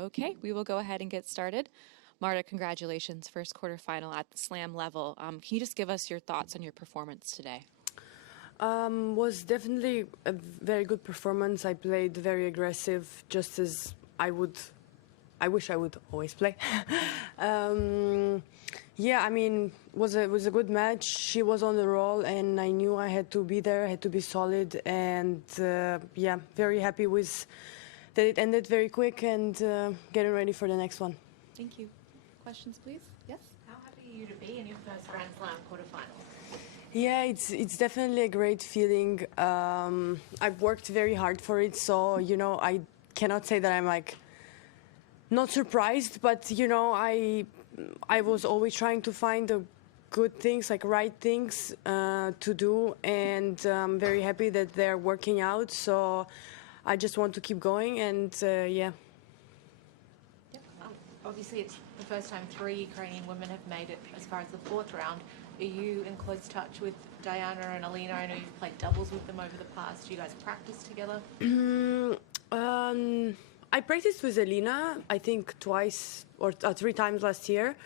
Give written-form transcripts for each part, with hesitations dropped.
Okay, we will go ahead and get started. Marta, congratulations, first quarterfinal at the slam level. Can you just give us your thoughts on your performance today? Was definitely a very good performance. I played very aggressive, just as I wish I would always play. Yeah, I mean, was a good match. She was on the roll, and I knew I had to be there, I had to be solid, and yeah, very happy with that it ended very quick and getting ready for the next one. Thank you. Questions, please? Yes? How happy are you to be in your first Grand Slam quarterfinal? Yeah, it's definitely a great feeling. I've worked very hard for it, so, you know, I cannot say that I'm like not surprised, but, you know, I was always trying to find the good things, like right things to do, and I'm very happy that they're working out, so I just want to keep going, and yeah. Yep. Obviously, it's the first time 3 Ukrainian women have made it as far as the 4th round. Are you in close touch with Diana and Aryna? I know you've played doubles with them over the past. Do you guys practice together? I practiced with Aryna, I think twice or 3 times last year.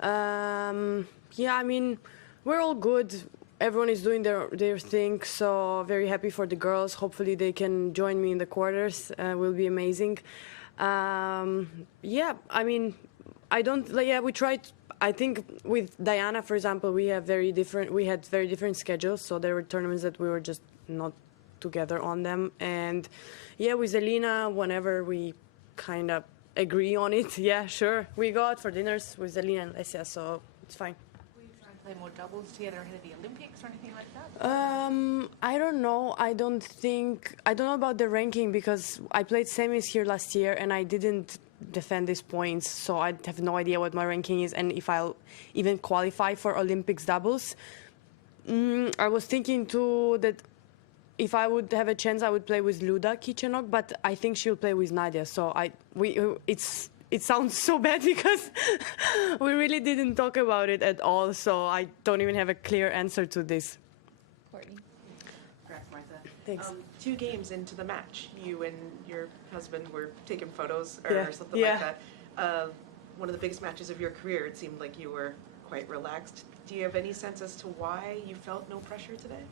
Yeah, I mean, we're all good. Everyone is doing their thing, so very happy for the girls. Hopefully they can join me in the quarters. Will be amazing. Yeah, I mean, we tried. I think with Diana, for example, we had very different schedules, so there were tournaments that we were just not together on them. And yeah, with Aryna, whenever we kind of agree on it, yeah, sure. We go out for dinners with Aryna and Lesia, so it's fine. Will you try and play more doubles together ahead of the Olympics or anything like that? I don't know. I don't know about the ranking, because I played semis here last year and I didn't defend these points, so I have no idea what my ranking is and if I'll even qualify for Olympics doubles. I was thinking too that if I would have a chance, I would play with Luda Kichenok, but I think she'll play with Nadia. So it sounds so bad because we really didn't talk about it at all. So I don't even have a clear answer to this. Courtney. Congrats, Marta. Thanks. 2 games into the match, you and your husband were taking photos or Yeah. something Yeah. like that. One of the biggest matches of your career, it seemed like you were quite relaxed. Do you have any sense as to why you felt no pressure today?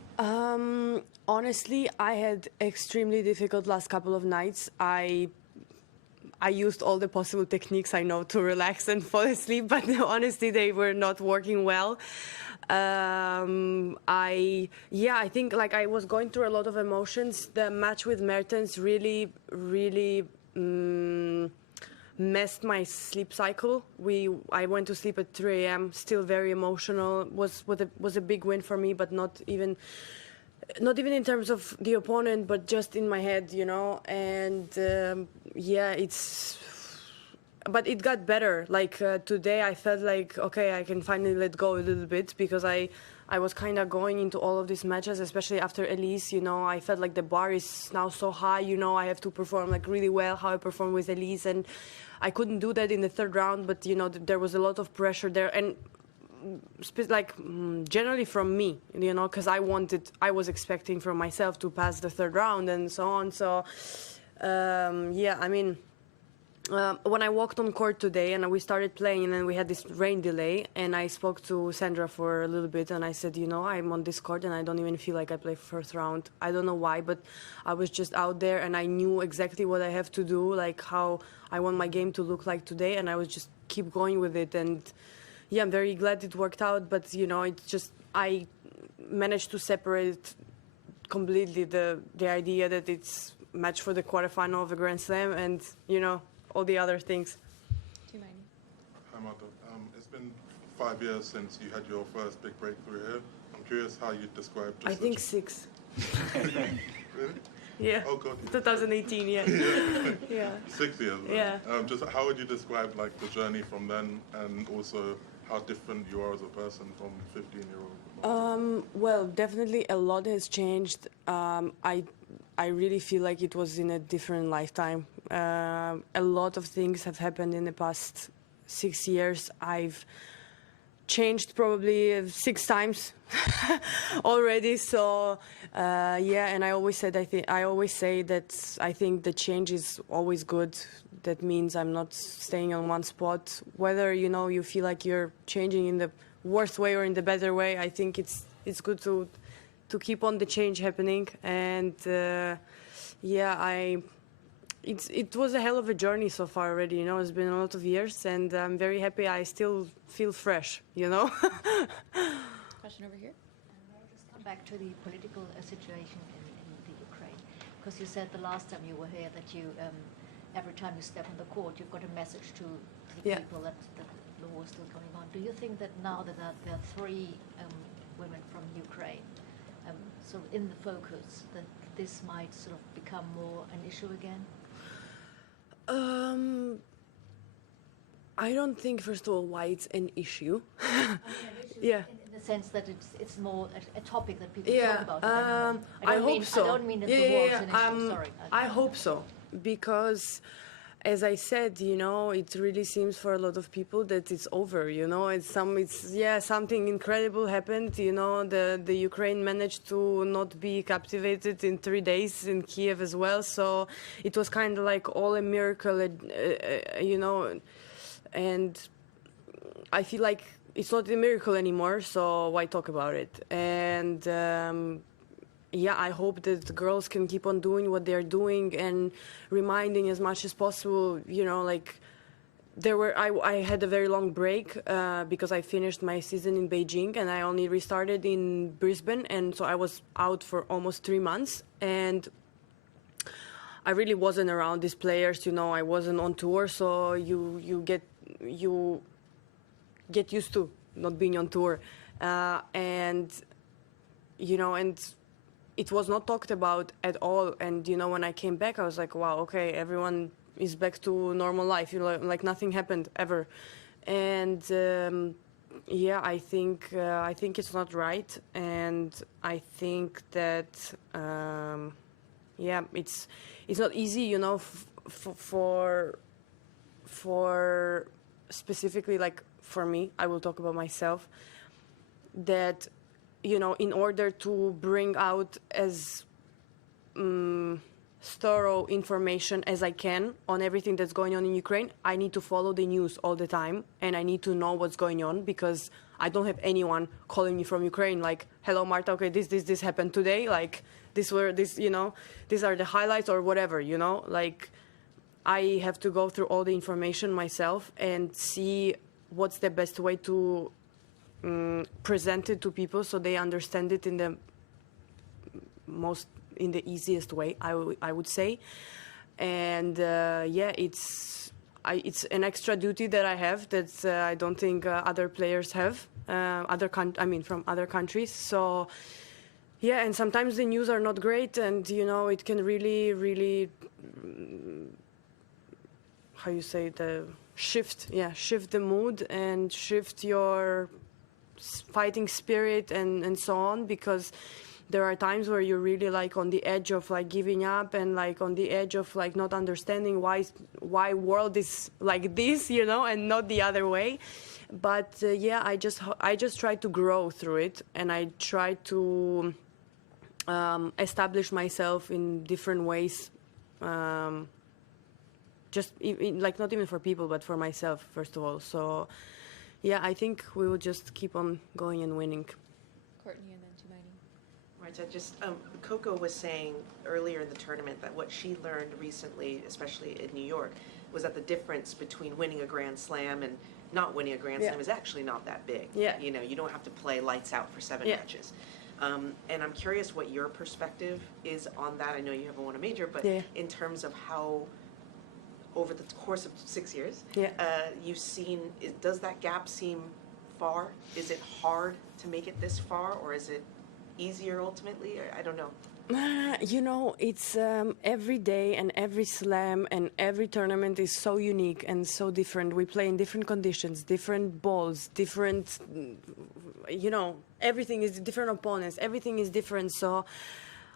Honestly, I had extremely difficult last couple of nights. I used all the possible techniques I know to relax and fall asleep, but honestly, they were not working well. I think like I was going through a lot of emotions. The match with Mertens really messed my sleep cycle. I went to sleep at 3 a.m. still very emotional. Was a big win for me, but not even in terms of the opponent, but just in my head, you know. And but it got better. Like today, I felt like, okay, I can finally let go a little bit, because I was kind of going into all of these matches, especially after Elise, you know, I felt like the bar is now so high, you know, I have to perform like really well how I performed with Elise, and I couldn't do that in the 3rd round, but, you know, there was a lot of pressure there, and generally from me, you know, because I was expecting from myself to pass the 3rd round and so on, so yeah, I mean, when I walked on court today and we started playing, and then we had this rain delay, and I spoke to Sandra for a little bit, and I said, you know, I'm on this court and I don't even feel like I played 1st round. I don't know why, but I was just out there and I knew exactly what I have to do, like how I want my game to look like today, and I was just keep going with it. And yeah, I'm very glad it worked out, but, you know, it's just I managed to separate completely the idea that it's match for the quarterfinal of a Grand Slam and, you know, all the other things. Hi, Marta. It's been 5 years since you had your first big breakthrough here. I'm curious how you describe just I think 6. Really? Yeah. Oh, God. 2018, yeah. Yeah. 6 years. Yeah. Just how would you describe like the journey from then, and also how different you are as a person from 15-year-old? Well, definitely a lot has changed. I really feel like it was in a different lifetime. A lot of things have happened in the past 6 years. I've changed probably 6 times already. So yeah, and I always say that I think the change is always good. that means I'm not staying on one spot. Whether, you know, you feel like you're changing in the worst way or in the better way, I think it's good to keep on the change happening. And it was a hell of a journey so far already, you know. It's been a lot of years, and I'm very happy I still feel fresh, you know. Question over here. May I just come back to the political situation in the Ukraine? Because you said the last time you were here that you, every time you step on the court, you've got a message to the Yeah. people that the war is still going on. Do you think that now that there are three women from Ukraine sort of in the focus, that this might sort of become more an issue again? I don't think, first of all, why it's an issue. Yeah. In the sense that it's more a topic that people Yeah, talk about. I hope so. I don't mean that the war is an issue, sorry. I hope so, because as I said, you know, it really seems for a lot of people that it's over, you know. Something incredible happened, you know. The Ukraine managed to not be captivated in 3 days in Kiev as well, so it was kind of like all a miracle, you know. And I feel like it's not a miracle anymore, so why talk about it? And I hope that the girls can keep on doing what they're doing and reminding as much as possible, you know, like I had a very long break because I finished my season in Beijing and I only restarted in Brisbane, and so I was out for almost 3 months, and I really wasn't around these players, you know. I wasn't on tour, so you get used to not being on tour, and you know, and it was not talked about at all. And you know, when I came back, I was like, wow, okay, everyone is back to normal life, you know, like nothing happened ever. And I think it's not right, and I think that it's not easy, you know, for specifically, like for me, I will talk about myself, that, you know, in order to bring out as thorough information as I can on everything that's going on in Ukraine, I need to follow the news all the time, and I need to know what's going on, because I don't have anyone calling me from Ukraine like, hello Marta, okay, this happened today, like you know, these are the highlights or whatever, you know. Like, I have to go through all the information myself and see what's the best way to present it to people so they understand it in the easiest way, I would say. And it's an extra duty that I have that I don't think other players have, from other countries. So yeah, and sometimes the news are not great, and you know, it can really, really, how you say, shift the mood and shift your fighting spirit and so on, because there are times where you're really like on the edge of like giving up, and like on the edge of like not understanding why world is like this, you know, and not the other way. But I just try to grow through it, and I try to establish myself in different ways, just like not even for people, but for myself first of all. So yeah, I think we will just keep on going and winning. Courtney and then Tumaini. Marta, just Coco was saying earlier in the tournament that what she learned recently, especially in New York, was that the difference between winning a Grand Slam and not winning a Grand Slam is actually not that big. Yeah. You know, you don't have to play lights out for 7 matches. And I'm curious what your perspective is on that. I know you haven't won a major, but in terms of how, over the course of 6 years, you've seen, does that gap seem far? Is it hard to make it this far, or is it easier ultimately? I don't know. You know, it's every day and every slam and every tournament is so unique and so different. We play in different conditions, different balls, different, you know, everything is different opponents, everything is different. So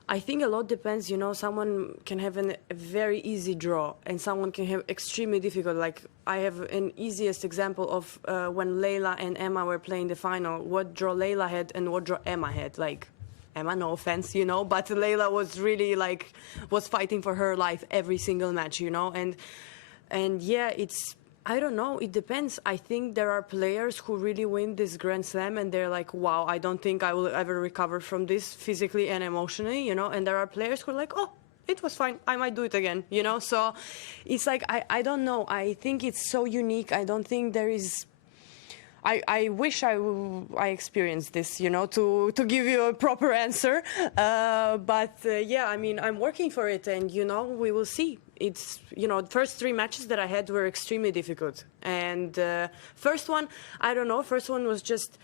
I think a lot depends, you know. Someone can have a very easy draw and someone can have extremely difficult. Like, I have an easiest example of when Leyla and Emma were playing the final, what draw Leyla had and what draw Emma had. Like, Emma, no offense, you know, but Leyla was really was fighting for her life every single match, you know. And And yeah, I don't know, it depends. I think there are players who really win this Grand Slam and they're like, wow, I don't think I will ever recover from this physically and emotionally, and there are players who are like, oh, it was fine, I might do it again, so it's like, I don't know, I think it's so unique. I don't think there is, I wish I experienced this, to give you a proper answer. But yeah, I mean, I'm working for it, and we will see. It's the first 3 matches that I had were extremely difficult, and first one, I don't know. First one was just,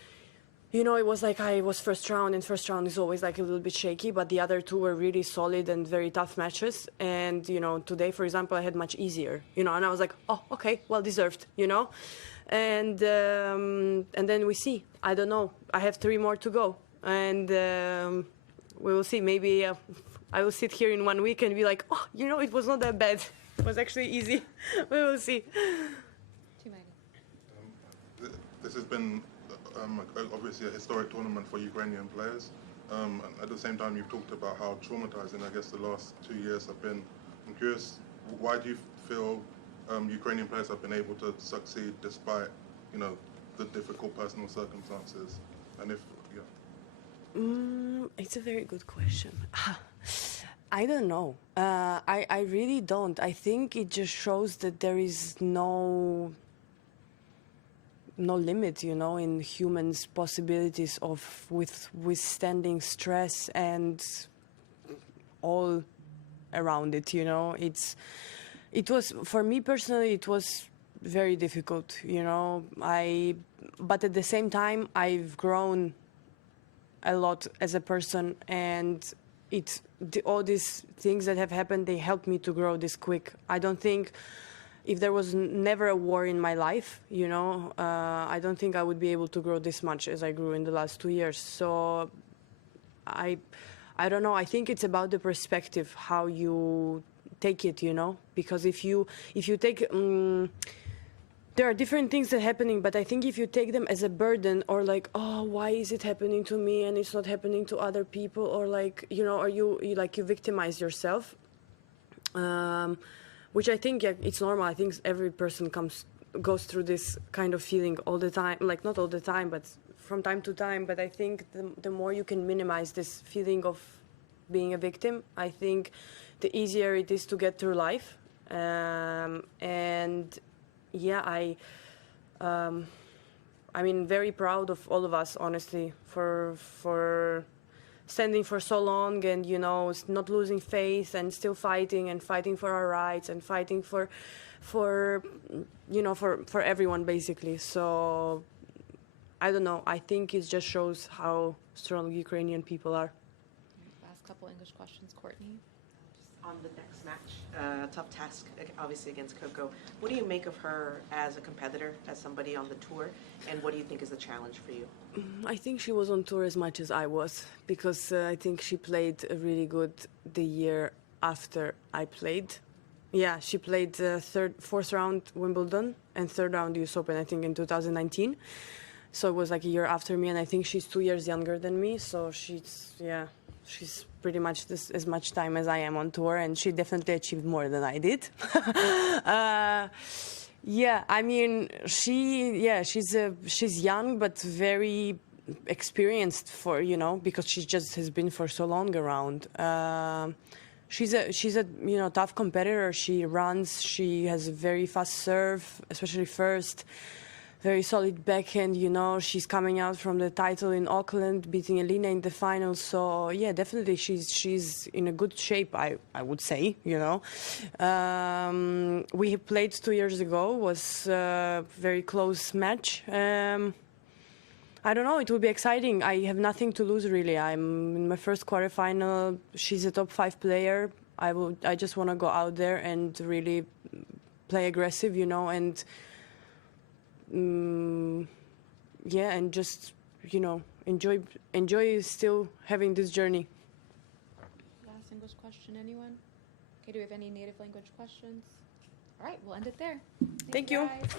it was like I was first round, and first round is always like a little bit shaky. But the other 2 were really solid and very tough matches. And today, for example, I had much easier, and I was like, oh, okay, well deserved, And then we see. I don't know. I have 3 more to go, and we will see. Maybe I will sit here in 1 week and be like, oh, it was not that bad. It was actually easy. We will see. This has been obviously a historic tournament for Ukrainian players. And at the same time, you've talked about how traumatizing, I guess, the last 2 years have been. I'm curious, why do you feel Ukrainian players have been able to succeed despite, the difficult personal circumstances? And if, it's a very good question. I don't know. I really don't. I think it just shows that there is no limit, in humans' possibilities of withstanding stress and all around it. It was, for me personally, it was very difficult, but at the same time, I've grown a lot as a person, and all these things that have happened, they helped me to grow this quick. I don't think, if there was never a war in my life, I don't think I would be able to grow this much as I grew in the last 2 years. So I don't know. I think it's about the perspective, how you take it, because if you take, there are different things that are happening, but I think if you take them as a burden, or like, oh, why is it happening to me and it's not happening to other people, or like, or you victimize yourself, which I think it's normal. I think every person goes through this kind of feeling all the time, like not all the time, but from time to time. But I think the more you can minimize this feeling of being a victim, I think the easier it is to get through life. And yeah, I mean, very proud of all of us, honestly, for standing for so long, and not losing faith, and still fighting for our rights, and fighting for everyone, basically. So I don't know. I think it just shows how strong Ukrainian people are. Last couple English questions, Courtney. On the next match, tough task, obviously, against Coco. What do you make of her as a competitor, as somebody on the tour, and what do you think is the challenge for you? I think she was on tour as much as I was, because I think she played really good the year after I played. Yeah, she played 4th round Wimbledon and 3rd round US Open, I think, in 2019. So it was like a year after me, and I think she's 2 years younger than me, so she's pretty much as much time as I am on tour, and she definitely achieved more than I did. Yeah, I mean, she's young but very experienced because she just has been for so long around. She's a tough competitor. She runs. She has a very fast serve, especially first. Very solid backhand, she's coming out from the title in Auckland, beating Aryna in the finals. So yeah, definitely she's in a good shape, I would say, We played 2 years ago, was a very close match. I don't know, it will be exciting. I have nothing to lose, really. I'm in my first quarterfinal. She's a top 5 player. I just want to go out there and really play aggressive, and yeah, and just enjoy still having this journey. Last English question, anyone? Okay, do we have any native language questions? All right, we'll end it there. Thank you. Guys.